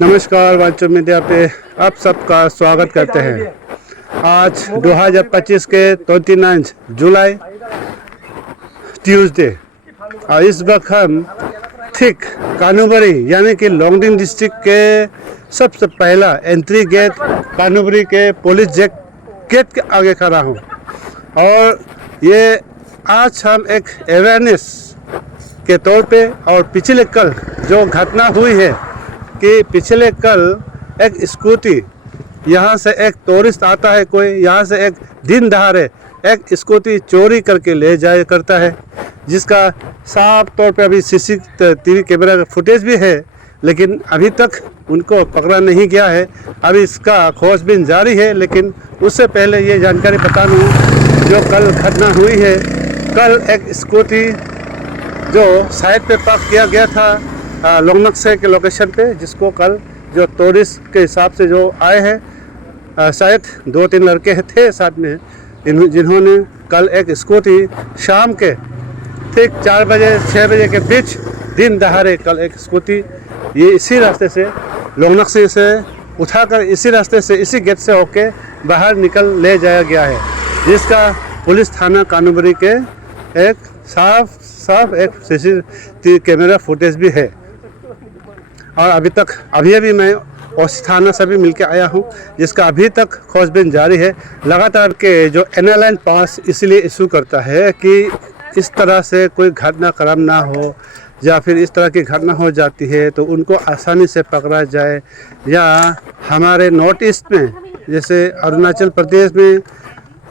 नमस्कार, वांचो मीडिया पे आप सबका स्वागत करते हैं। आज 2025 के 29 जुलाई ट्यूसडे और इस वक्त हम ठीक कानूबरी यानी कि लोंगडिंग डिस्ट्रिक्ट के सबसे पहला एंट्री गेट कानूबरी के पुलिस गेट के आगे खड़ा हूँ। और ये आज हम एक अवेयरनेस के तौर पे और पिछले कल जो घटना हुई है कि पिछले कल एक स्कूटी यहाँ से एक टूरिस्ट आता है, कोई यहाँ से एक दिन दहाड़े एक स्कूटी चोरी करके ले जाया करता है, जिसका साफ तौर पे अभी सीसीटीवी कैमरा का फुटेज भी है, लेकिन अभी तक उनको पकड़ा नहीं गया है। अभी इसका खोजबीन जारी है। लेकिन उससे पहले ये जानकारी बता दूँ जो कल घटना हुई है। कल एक स्कूटी जो साइड पे पार्क किया गया था लोंगनक्से के लोकेशन पे, जिसको कल जो टूरिस्ट के हिसाब से जो आए हैं शायद 2-3 लड़के थे साथ में, जिन्होंने कल एक स्कूटी शाम के ठीक 4 बजे 6 बजे के बीच दिन दहाड़े कल एक स्कूटी ये इसी रास्ते से लोंगनक्से से उठाकर इसी रास्ते से इसी गेट से होके बाहर निकल ले जाया गया है, जिसका पुलिस थाना कानूबरी के एक साफ एक सीसीटीवी कैमरा फुटेज भी है। और अभी मैं उस थाना से भी मिलके आया हूँ, जिसका अभी तक खोजबीन जारी है। लगातार के जो NLN पास इसलिए इशू करता है कि इस तरह से कोई घटनाक्रम ना हो, या फिर इस तरह की घटना हो जाती है तो उनको आसानी से पकड़ा जाए। या हमारे नॉर्थ ईस्ट में जैसे अरुणाचल प्रदेश में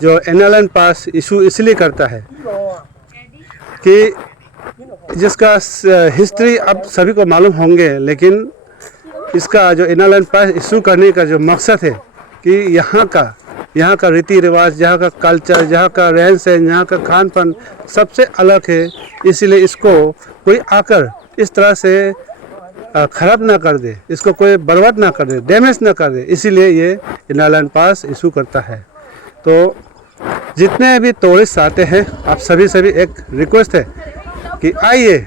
जो NLN पास इशू इसलिए करता है कि जिसका हिस्ट्री अब सभी को मालूम होंगे, लेकिन इसका जो NLN पास इशू करने का जो मकसद है कि यहाँ का रीति रिवाज, यहाँ का कल्चर, यहाँ का रहन सहन, यहाँ का खान पान सबसे अलग है। इसलिए इसको कोई आकर इस तरह से ख़राब ना कर दे, इसको कोई बर्बाद ना कर दे, डैमेज ना कर दे, इसीलिए ये NLN पास इशू करता है। तो जितने भी टूरिस्ट आते हैं, आप सभी एक रिक्वेस्ट है कि आइए।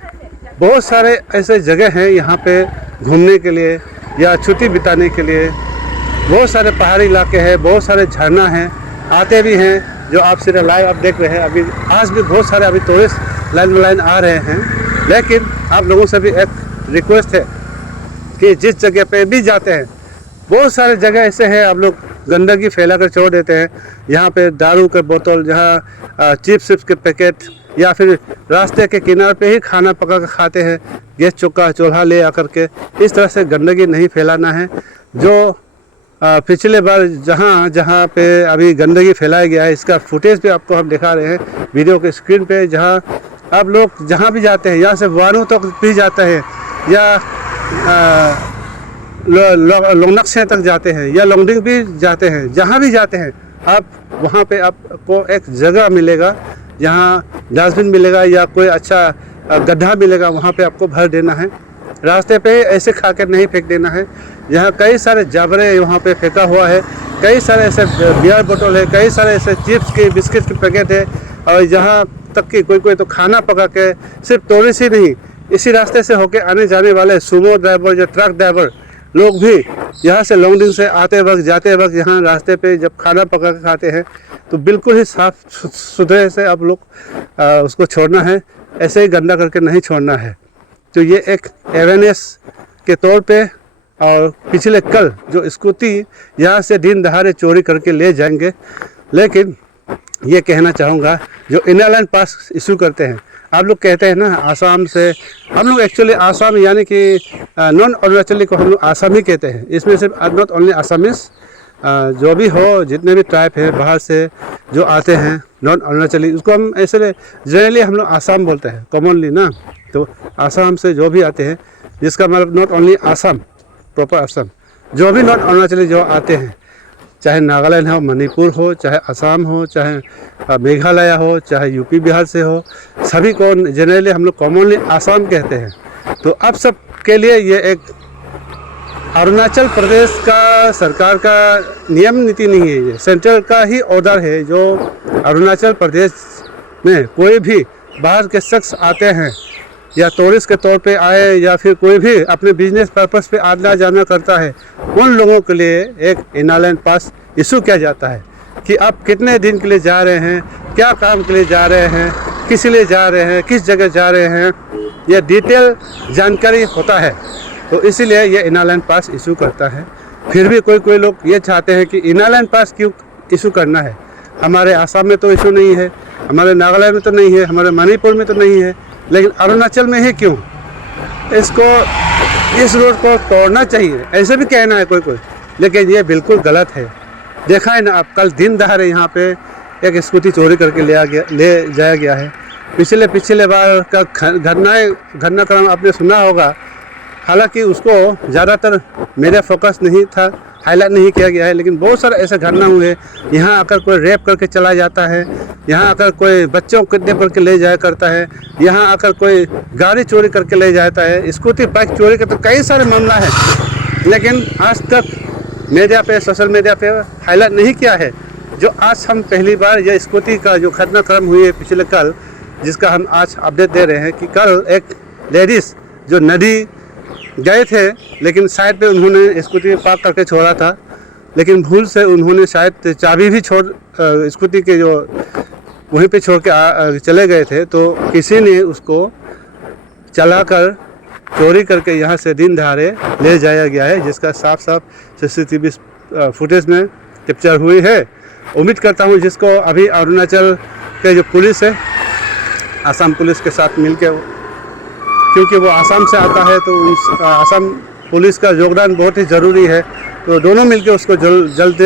बहुत सारे ऐसे जगह हैं यहाँ पे घूमने के लिए या छुट्टी बिताने के लिए। बहुत सारे पहाड़ी इलाके हैं, बहुत सारे झरना हैं, आते भी हैं जो आप सिर्फ लाइव आप देख रहे हैं। अभी आज भी बहुत सारे अभी टूरिस्ट लाइन आ रहे हैं। लेकिन आप लोगों से भी एक रिक्वेस्ट है कि जिस जगह पे भी जाते हैं, बहुत सारे जगह ऐसे हैं आप लोग गंदगी फैला कर छोड़ देते हैं। यहाँ पे दारू के बोतल, जहाँ चिप्स के पैकेट, या फिर रास्ते के किनारे पे ही खाना पका कर खाते हैं, गैस चूल्हा ले आकर के। इस तरह से गंदगी नहीं फैलाना है। जो पिछले बार जहाँ पे अभी गंदगी फैलाया गया है, इसका फुटेज भी आपको हम दिखा रहे हैं वीडियो के स्क्रीन पे। जहाँ आप लोग जहाँ भी जाते हैं, यहाँ से वानू तक भी जाते हैं, या लोंगनक्से तक जाते हैं, या लोंगडिंग भी जाते हैं, जहाँ भी जाते हैं आप वहाँ पे आपको एक जगह मिलेगा, जहाँ डस्टबिन मिलेगा या कोई अच्छा गड्ढा मिलेगा, वहाँ पे आपको भर देना है। रास्ते पे ऐसे खा कर नहीं फेंक देना है। यहाँ कई सारे जाबरे वहाँ पे फेंका हुआ है, कई सारे ऐसे बियर बोतल है, कई सारे ऐसे चिप्स के बिस्किट के पैकेट है। और यहाँ तक कि कोई तो खाना पका के, सिर्फ टूरिस्ट ही नहीं, इसी रास्ते से होके आने जाने वाले सुमो ड्राइवर या ट्रक ड्राइवर लोग भी यहाँ से लॉन्गडिंग से आते वक्त जाते वक्त यहाँ रास्ते पे जब खाना पका के खाते हैं तो बिल्कुल ही साफ सुथरे से आप लोग उसको छोड़ना है, ऐसे ही गंदा करके नहीं छोड़ना है। तो ये एक अवेयरनेस के तौर पे। और पिछले कल जो स्कूटी यहाँ से दिन दहाड़े चोरी करके ले जाएंगे, लेकिन ये कहना चाहूँगा जो NLN पास इशू करते हैं, आप लोग कहते हैं ना आसाम से, हम लोग एक्चुअली आसाम यानी कि नॉन अरुणाचली को हम लोग आसाम ही कहते हैं। इसमें सिर्फ नॉट ओनली आसामीज, जो भी हो, जितने भी ट्राइब है बाहर से जो आते हैं नॉन अरुणाचली, उसको हम ऐसे जनरली हम लोग आसाम बोलते हैं कॉमनली ना। तो आसाम से जो भी आते हैं, जिसका मतलब not only Assam proper Assam, जो भी नॉन अरुणाचली जो आते हैं, चाहे नागालैंड हो, मणिपुर हो, चाहे असम हो, चाहे मेघालय हो, चाहे यूपी बिहार से हो, सभी को जनरली हम लोग कॉमनली आसाम कहते हैं। तो अब सब के लिए ये एक अरुणाचल प्रदेश का सरकार का नियम नीति नहीं है, ये सेंट्रल का ही ऑर्डर है। जो अरुणाचल प्रदेश में कोई भी बाहर के शख्स आते हैं या टूरिस्ट के तौर पे आए या फिर कोई भी अपने बिजनेस पर्पस पे आना जाना करता है, उन लोगों के लिए एक इनालैंड पास इशू किया जाता है कि आप कितने दिन के लिए जा रहे हैं, क्या काम के लिए जा रहे हैं, किस लिए जा रहे हैं, किस जगह जा रहे हैं, यह डिटेल जानकारी होता है। तो इसीलिए ये इनालैंड पास इशू करता है। फिर भी कोई लोग ये चाहते हैं कि इनालैंड पास क्यों इशू करना है, हमारे आसाम में तो इशू नहीं है, हमारे नागालैंड में तो नहीं है, हमारे मणिपुर में तो नहीं है, लेकिन अरुणाचल में ही क्यों? इसको इस रोड को तोड़ना चाहिए, ऐसे भी कहना है कोई, लेकिन ये बिल्कुल गलत है। देखा है ना आप, कल दिन दहाड़े यहाँ पे एक स्कूटी चोरी करके ले जाया गया है। पिछले बार का घटनाक्रम आपने सुना होगा, हालांकि उसको ज़्यादातर मेरा फोकस नहीं था, हाईलाइट नहीं किया गया है, लेकिन बहुत सारे ऐसे घटना हुए। यहाँ आकर कोई रेप करके चला जाता है, यहाँ आकर कोई बच्चों को किडनैप करके ले जाया करता है, यहाँ आकर कोई गाड़ी चोरी करके ले जाता है, स्कूटी बाइक चोरी के, तो कई सारे मामला है, लेकिन आज तक मीडिया पे, सोशल मीडिया पे हाईलाइट नहीं किया है। जो आज हम पहली बार यह स्कूटी का जो घटनाक्रम हुई है पिछले कल, जिसका हम आज अपडेट दे रहे हैं कि कल एक लेडीज़ जो नदी गए थे, लेकिन साइड पे उन्होंने स्कूटी पार्क करके छोड़ा था, लेकिन भूल से उन्होंने शायद चाबी भी स्कूटी के जो वहीं पे छोड़ के चले गए थे, तो किसी ने उसको चलाकर चोरी करके यहाँ से दिन दहाड़े ले जाया गया है, जिसका साफ CCTV फुटेज में कैप्चर हुई है। उम्मीद करता हूँ जिसको अभी अरुणाचल के जो पुलिस है, आसाम पुलिस के साथ मिलकर, क्योंकि वो आसाम से आता है तो आसाम पुलिस का योगदान बहुत ही ज़रूरी है, तो दोनों मिलकर उसको जल्द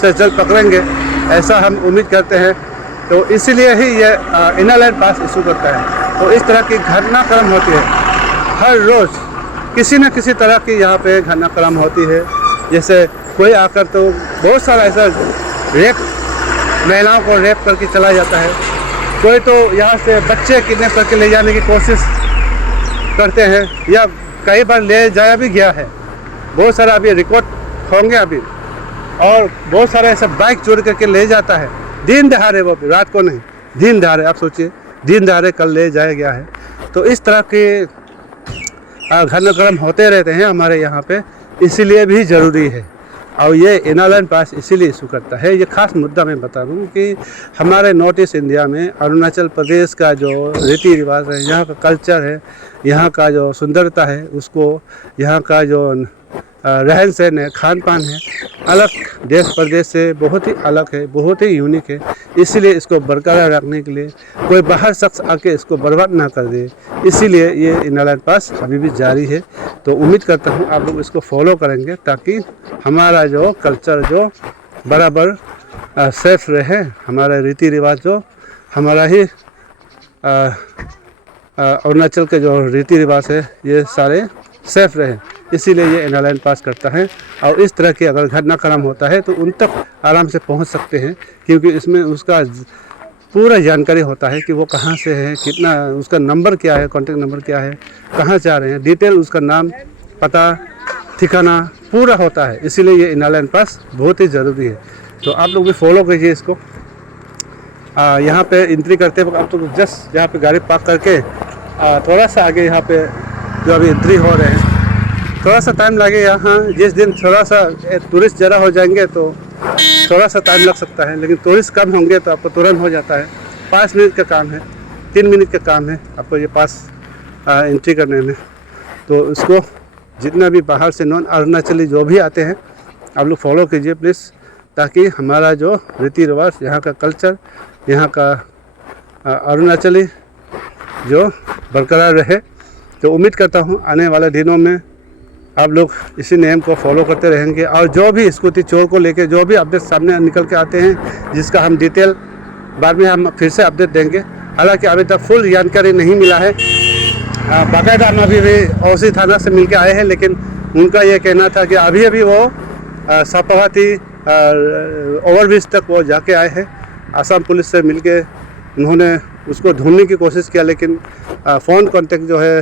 से जल्द पकड़ेंगे, ऐसा हम उम्मीद करते हैं। तो इसीलिए ही ये इनालैंड पास इशू करता है। तो इस तरह की घटनाक्रम होती है हर रोज़, किसी न किसी तरह की यहाँ पे घटनाक्रम होती है। जैसे कोई आकर तो बहुत सारा ऐसा रेप, महिलाओं को रेप करके चला जाता है, कोई तो यहाँ से बच्चे किडनैप करके ले जाने की कोशिश करते हैं, या कई बार ले जाया भी गया है। बहुत सारा अभी रिकॉर्ड होंगे अभी, और बहुत सारा ऐसा बाइक चोरी करके ले जाता है दिन दहाड़े, वो भी रात को नहीं, दिन दहाड़े। आप सोचिए, दिन दहाड़े कल ले जाया गया है। तो इस तरह के घटनाक्रम होते रहते हैं हमारे यहाँ पे, इसीलिए भी ज़रूरी है। और ये इनालैंड पास इसीलिए इशू करता है। ये खास मुद्दा मैं बता दूँ कि हमारे नॉर्थ ईस्ट इंडिया में अरुणाचल प्रदेश का जो रीति रिवाज है, यहाँ का कल्चर है, यहाँ का जो सुंदरता है, उसको यहाँ का जो रहन सहन है, खान पान है, अलग देश प्रदेश से बहुत ही अलग है, बहुत ही यूनिक है। इसीलिए इसको बरकरार रखने के लिए कोई बाहर शख्स आके इसको बर्बाद ना कर दे, इसीलिए ये इनालैंड पास अभी भी जारी है। तो उम्मीद करता हूँ आप लोग इसको फॉलो करेंगे, ताकि हमारा जो कल्चर जो बराबर सेफ रहे, हमारा रीति रिवाज जो हमारा ही अरुणाचल के जो रीति रिवाज है, ये सारे सेफ रहे, इसीलिए ये इनालैंड पास करता है। और इस तरह के अगर घटनाक्रम होता है तो उन तक आराम से पहुंच सकते हैं, क्योंकि इसमें उसका पूरा जानकारी होता है कि वो कहां से है, कितना, उसका नंबर क्या है, कॉन्टैक्ट नंबर क्या है, कहां जा रहे हैं, डिटेल उसका नाम, पता, ठिकाना पूरा होता है। इसीलिए ये इनालैंड पास बहुत ही ज़रूरी है। तो आप लोग भी फॉलो कीजिए इसको। यहाँ पे एंट्री करते वक्त आप तो जस्ट यहाँ पे गाड़ी पार्क करके थोड़ा सा आगे यहाँ पे जो अभी एंट्री हो रहे हैं, थोड़ा सा टाइम लगे यहाँ। जिस दिन थोड़ा सा टूरिस्ट ज़्यादा हो जाएंगे तो थोड़ा सा टाइम लग सकता है, लेकिन टूरिस्ट कम होंगे तो आपको तुरंत हो जाता है। 5 मिनट का काम है, 3 मिनट का काम है आपको ये पास एंट्री करने में। तो उसको जितना भी बाहर से नॉन अरुणाचली जो भी आते हैं, आप लोग फॉलो कीजिए प्लीज़, ताकि हमारा जो रीति रिवाज, यहाँ का कल्चर, यहाँ का अरुणाचली जो बरकरार रहे। तो उम्मीद करता हूँ आने वाले दिनों में आप लोग इसी नियम को फॉलो करते रहेंगे। और जो भी स्कूटी चोर को लेके जो भी अपडेट सामने निकल के आते हैं, जिसका हम डिटेल बाद में हम फिर से अपडेट देंगे। हालांकि अभी तक फुल जानकारी नहीं मिला है। बाकायदा हम अभी भी औसी थाना से मिल के आए हैं, लेकिन उनका ये कहना था कि अभी वो सपावती ओवरब्रिज तक वो जाके आए हैं। आसाम पुलिस से मिल के उन्होंने उसको ढूंढने की कोशिश किया, लेकिन फ़ोन कॉन्टेक्ट जो है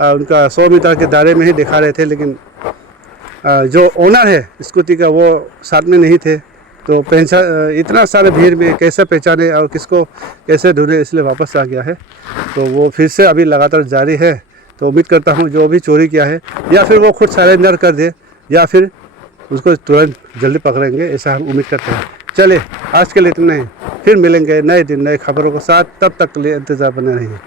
उनका 100 मीटर के दायरे में ही दिखा रहे थे, लेकिन जो ओनर है स्कूटी का वो साथ में नहीं थे। तो इतना सारे भीड़ में कैसे पहचाने और किसको कैसे ढूंढे, इसलिए वापस आ गया है। तो वो फिर से अभी लगातार जारी है। तो उम्मीद करता हूँ जो भी चोरी किया है या फिर वो खुद सरेंडर कर दे या फिर उसको तुरंत जल्दी पकड़ेंगे, ऐसा हम उम्मीद करते हैं। चलिए आज के लिए इतना ही, फिर मिलेंगे नए दिन नए खबरों के साथ, तब तक के लिए इंतज़ार बने रहिए।